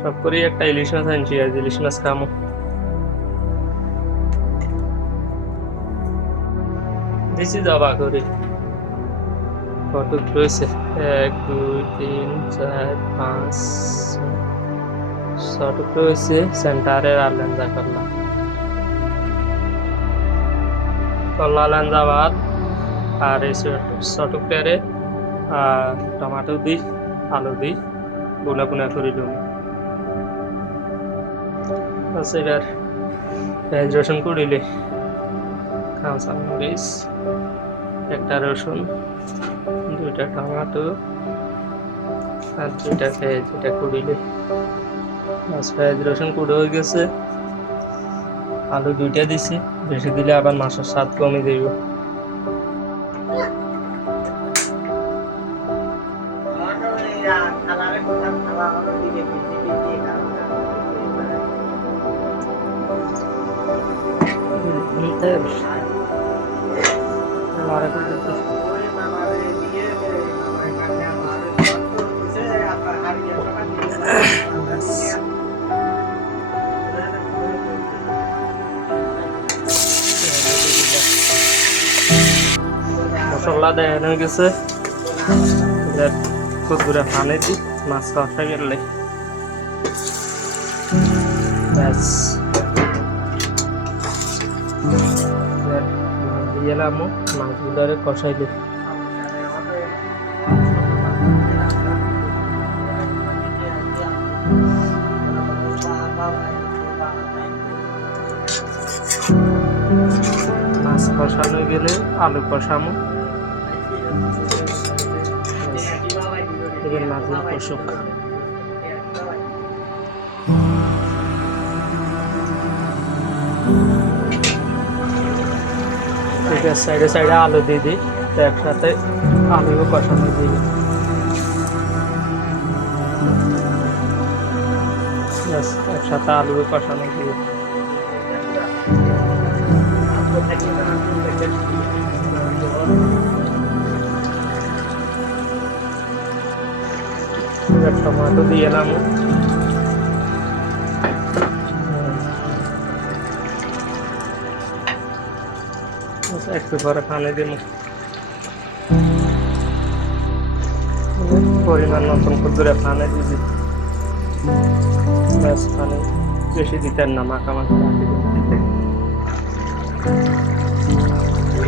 সব করেই একটা ইলিশ মাছ আনছি, আজ ইলিশ মাছ খামো। দিছি জবা করে কটক রয়েছে, 1 2 3 4 5 ছটুক রয়েছে। সেন্টারের আলেঞ্জা করলাম, করলা লেঞ্জা ভাত আর এই ছটুক পেরে আর টমাটো দিই, আলু দিই, বুনা বুনা করে দিলাম। আচ্ছা, এবার পেঁয়াজ রসুন কুড়িলে কাঁচা মরিচ, একটা রসুন, 2টা টমাটো আর 2টা পেঁয়াজ, এটা কুড়িলে পেঁয়াজ রসুন কুড়ে হয়ে গেছে। আলু 2টা দিছি, বেশি দিলে আবার মাছের স্বাদ কমে দেব। মশলা দেওয়া হয়ে গেছে, কুকুরে পানি দিই মাছ কষা গেলে ব্যাস। দিয়ে এলাম মাছগুলো কষাই দিই। মাছ কষানো গেলে আলু কষামো, মাছের কষুক। সাইডে সাইডে আলু দিয়ে দিই, তো একসাথে আলু কষানো দিই। একসাথে আলু কষানো দিই। টমাটো দিয়ে এলাম, একটু পরে পানি দিব, পরিমাণ মতন করে পানি দিয়েছি। ব্যাস, পানি বেশি দিতেন না, মাখামাখি রাখি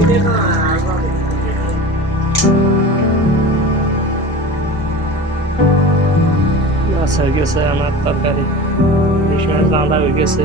দিন। হয়ে গেছে আমার তরকারি, ইলিশ মাছ রান্না হয়ে গেছে।